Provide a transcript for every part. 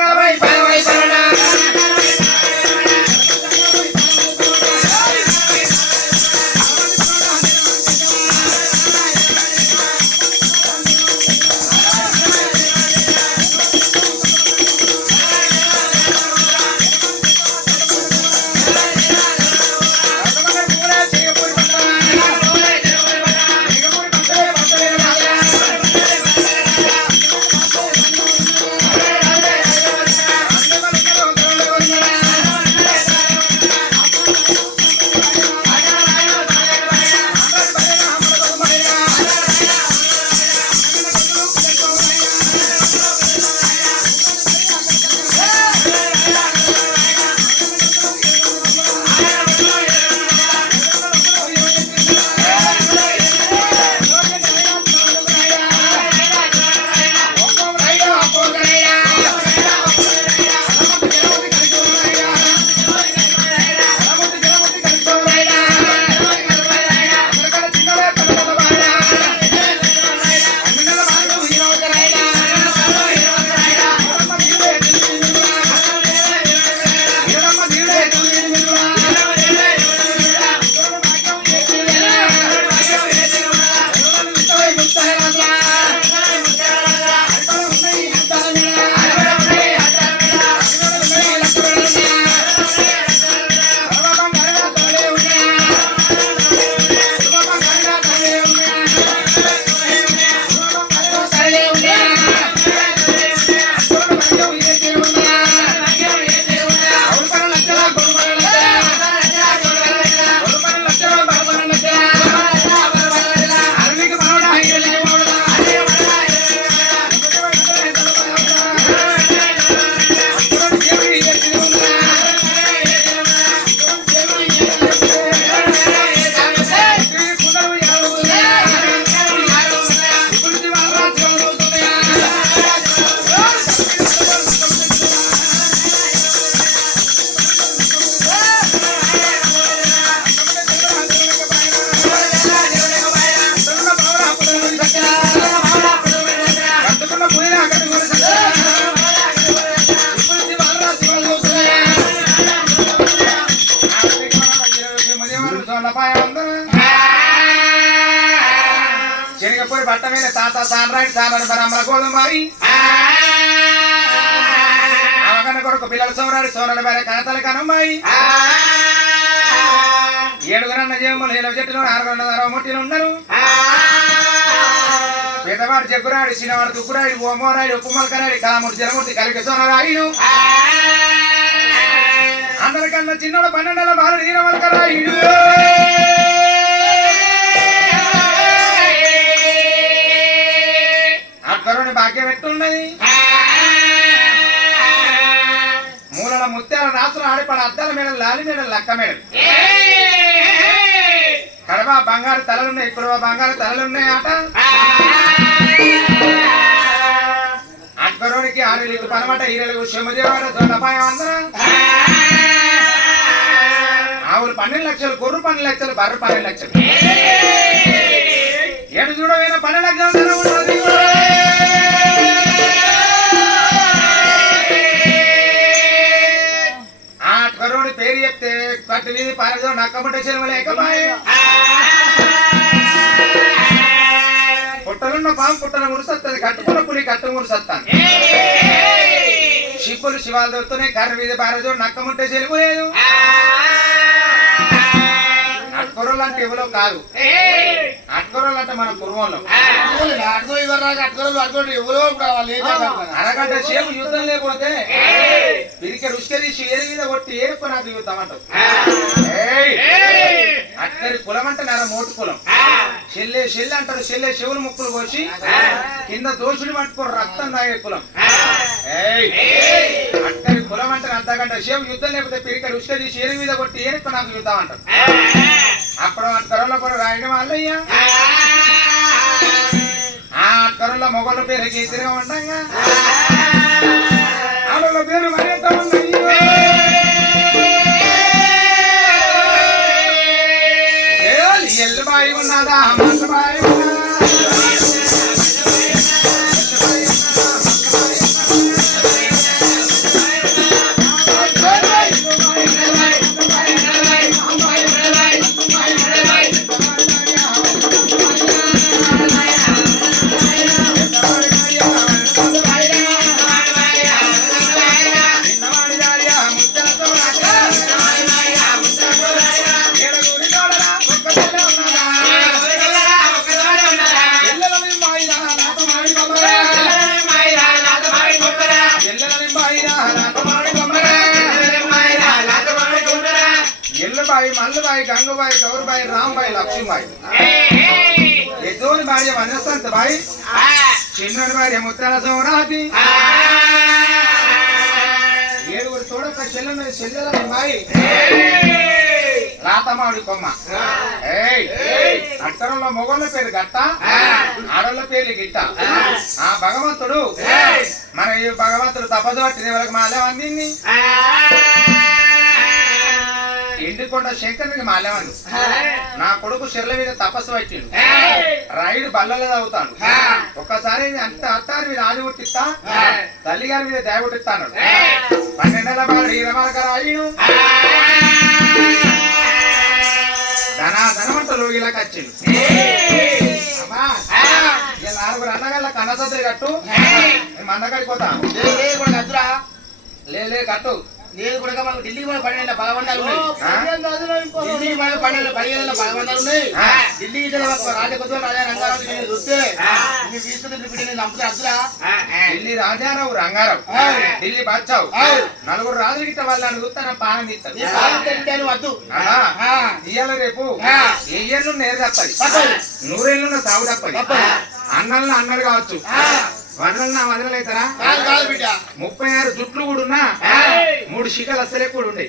మంగళమై పరమై పరణ శనగపూరి బట్ట మీద తాత సాన్రాయిడ్ సానాడు బరమ్మల గోధుమాయి అవగన్న కొడుకు పిల్లల సోనాడు భార్య కనతల కనమ్మాయి ఏడుగురన్న జీవములు ఏలవ చెట్టులో ఆరుగురన్న ముట్టిలు ఉన్నారు పెద్దవాడు జగ్గురాడు చిన్నవాడు దుక్కురాడు ఓమోరాడు ఉప్పుమలకరాడు కామూర్తి జలమూర్తి కలిగి సోనరాయుడు అందరికన్నా చిన్నోడు 12 బాలుడు ఈరమలకరాయుడు అక్కరుని భాగ్యం ఎట్టున్నది మూలల ముత్యాల రాసులు ఆడిపడ అద్దాల మేడలు లాలి మేడలు లక్క మేడలు కడవ బంగారు తలలున్నాయి ఇప్పుడు బంగారు తలలున్నాయి ఆట అక్కరునికి 6 లీకు పనమట ఈరలు శమదేవాడ జొండపాయం అందరం ఆవులు 12 లక్షలు గొర్రు 12 లక్షలు బర్రె 12 లక్షలు ఏడు చూడమైన 12 లక్షలు ఉన్నది ఆ కరోడి పేరు చెప్తే కట్టు మీద పారదో నక్కముట్ట చెరువు లేకపాయే పుట్టలున్న పాము పుట్టల మురుసత్తది కట్టుకున్న పులి కట్టు మురుసత్తాను శిప్పులు శివాలు దొరుకుతున్నాయి కర్ర మీద పారదో నక్కముట్ట చెరువు లేదు అట్కరోళ్ళు అంటే ఎవరో కాదు అట్కరోళ్ళు అంటే మన కుర్మంలో అరగంట సేపు యుద్ధం లేకపోతే పిరికే రుచిక తీసి ఏరి మీద కొట్టి ఏరుకు నాకు యుద్ధమంటావు అక్కడి కులం అంటే నర మోటు కులం చెల్లె అంటారు చెల్లె శివులు ముక్కులు కోసి కింద దోషులు పట్టుకోరు రక్తం తాగే కులం అక్కడి కులం అంటే అర్ధగంట సేపు యుద్ధం లేకపోతే పిరికే రుచిక తీసి ఏరి మీద కొట్టి ఏరుకు నాకు యుద్ధం అంటారు అప్పుడు అట్కరోళ్ళ కూడా రాయడం వల్లయ్యా ఆ అట్కరోళ్ళ మొగల పేరు గీతిగా ఉండగా ఆడల పేరు మరింత ఎల్లు బాయి ఉన్నదా మంట బాయి ఉన్నదా మల్లుబాయి, గంగుబాయి, గౌరబాయి, రాంబాయి, లక్ష్మీబాయి. ఎద్దోని భార్య వనసంత బాయి, చిన్నోని భార్య ముత్తాల సోమరాతి, ఏడుగురు తోడొక్క చెల్లెని చెల్లెలని బాయి, రాతమావిడి కొమ్మ. అట్టరంలో మొగోళ్ళ పేరు గట్ట, ఆడోళ్ళ పేర్లు గిట్ట. ఆ భగవంతుడు మన ఈ భగవంతుడు తపస్సు పట్టిన వాళ్ళకి మాల్యం అందింది. ఎండికొండ శంకరునికి మాల్యం అంది. నా కొడుకు చెర్ల మీద తపస్సు పట్టిండు, రైడు బల్లలు తాగుతాడు. ఒక్కసారి అంత అత్తారి మీద ఆది కొట్టిస్తా, తల్లి గారి మీద దయ కొట్టిస్తాను. 12 బాడు ఈరమాలక రాయుడు ధనవంతులు ఇలా కచ్చిండు. అమ్మా 4 అన్నగల్ల కన్నసత్రి కట్టు, మందకాడికి పోతా. లే కట్టు. లేదు కూడా మనకు ఢిల్లీ కూడా 12 బలవంతాలు ఉన్నాయి. ఢిల్లీ మన 12 బలవంతాలు ఉన్నాయి. ఢిల్లీ రాజా రంగారావు చూస్తే ఢిల్లీ రాజారావు రంగారావు, ఢిల్లీ బాద్షావు, 4 రాజులు గిట్ట వాళ్ళని చూస్తే నా పానం తీస్తాను. వద్దు ఇయ్యాల రేపు ఏళ్ళు నేరు తప్పది, 100 ఏళ్ళున్న సాగు తప్పది. అన్నలను అన్నలు కావచ్చు, వదలన్నా వదలలేతారా? 36 జుట్లు కూడా ఉన్నా 3 శిఖలు అసలే కూడా ఉండే.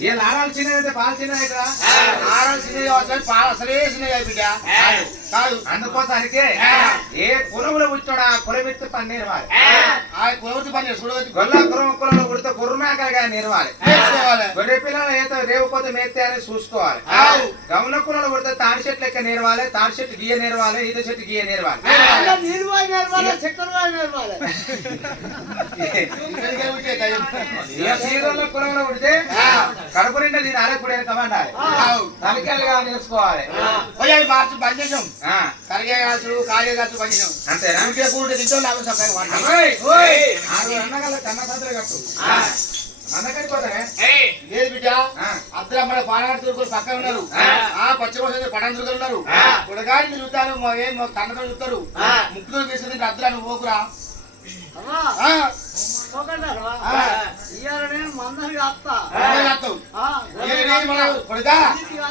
వీళ్ళు ఆడాలు చిన్నదైతే పాలు చిన్నదైతే ఆడాలు చిన్నది పాలు అసలే చిన్నది బిడ్డ కాదు. అందుకోసానికే ఏ కులములు పుట్టాడు ఆ కులమెత్తి పని నేర్వాలి. ఆ కులవృత్తి పని చూడవచ్చు. గొల్ల కులంలో పుడితే కుర్రమేకలుగా నేర్వాలి. గొర్రె పిల్లలు ఏదో రేవుకోతే మేస్తే అని చూసుకోవాలి. గమన కులంలో పుడితే తాడి చెట్టు లెక్క నేర్వాలి, తాడి చెట్టు గీయ నేర్వాలి, ఈత చెట్టు గీయ నేర్వాలి. కులంలో పుడితే కడుపు నిండా దీని అరకుడు కమాండాలి, తలకాయలుగా నేర్చుకోవాలి. అంతేనా? కన్నసంతలు కట్టు లేదు బిడ్డ. అద్దరు మన పానగాడు తురుకులు పక్కన ఉన్నారు, ఆ పచ్చకోసం పట్టణ తురుకులు ఉన్నారు. కుడగాడిని చూస్తాను, కన్నతో చూస్తారు, ముక్కుతో తీసుకుని అద్దరు నువ్వు పోకురా.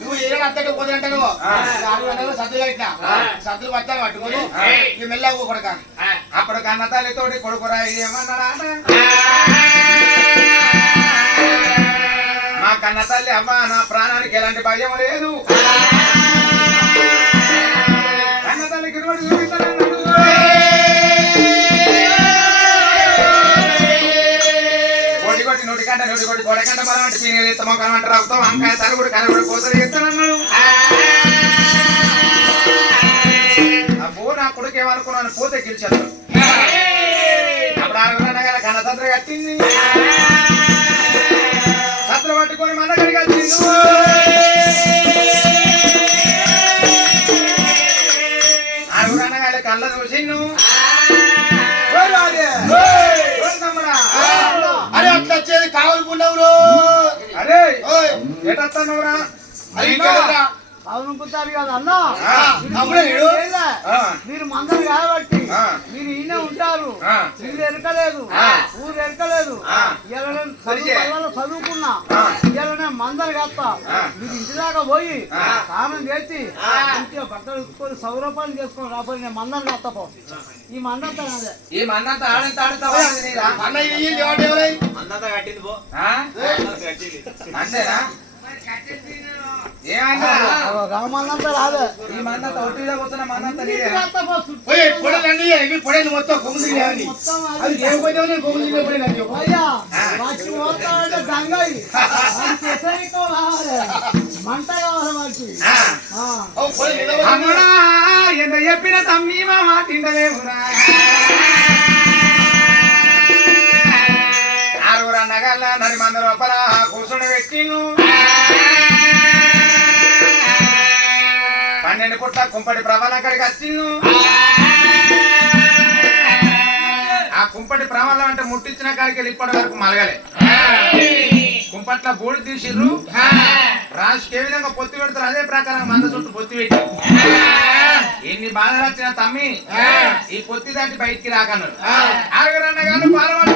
నువ్వు ఏ అత్తడు పోదంటాను సద్దులు కట్టినా సద్దులు పట్టాను పట్టుకొని మెల్లగా కొడక. అప్పుడు కన్న తల్లితోటి కొడుకురా ఏమన్నాడా? మా కన్న తల్లి అమ్మ నా ప్రాణానికి ఎలాంటి భయం లేదు, కన్న తల్లికి రోడ్డు చూపిస్తానన్నాడు. కొట్టి నోటికంట నోటి కొట్టి గొడకంట బలం పీని మొక్కలు అంటారు అవుతాం వంకాయ తరుగుడు కరగుడు కోతలు చేస్తానన్నాడు. అబ్బో నా కొడుకు ఏమనుకున్నాను పోతే గెలిచాడు. అప్పుడు 6 కన్న సత్ర కట్టింది, సత్ర పట్టుకొని మన దగ్గరికి వచ్చింది. 6 కళ్ళ చూసిండు. అరే అట్లా వచ్చేది కావాలనుకున్నావు. అరే ఎటన్నావురా? అవునుకుంటారు కదా అన్న, మీరు మందరు కాబట్టి మీరు ఈయన ఉంటారు, మీరు ఎరకలేదు, ఊరు ఎరకలేదు. చదువుకున్నా ఇలా మందరు కత్తా, మీరు ఇంటి దాకా పోయి స్నానం చేసి మంచిగా బట్టలు ఉట్టుకొని సౌరపాలు చేసుకొని రాబోయి నేను మందరు కత్తపో. ఈ మందంతా అదే ఈ మందంతా ఆడంతా అంతేనా? రామంతా రాదు. ఈ మందంతా ఒట్టిగా కూర్చున్న మందంతా మంట కావాలి వారికి. ఎంత చెప్పిన తమ్మి మా మాట తింటలేమురా. 6 అన్నగల్ల 10 మంది లోపల కూర్చొని పెట్టిను. 12 పుట్ల కుంపటి ప్రవణ అక్కడికి వచ్చిండు. ఆ కుంపటి ప్రవణ అంటే ముట్టించిన కాడికి ఇప్పటి వరకు మలగలే. కుంపట్ల బూడి తీసిర్రు, రాజుకి ఏ విధంగా పొత్తి పెడతారు అదే ప్రకారం మంద చుట్టూ పొత్తి పెట్టి ఎన్ని బాధలు వచ్చిన తమ్మి ఈ పొత్తి దాటి బయటికి రాకన్నాడు. 6 అన్నగారు పాల్గొని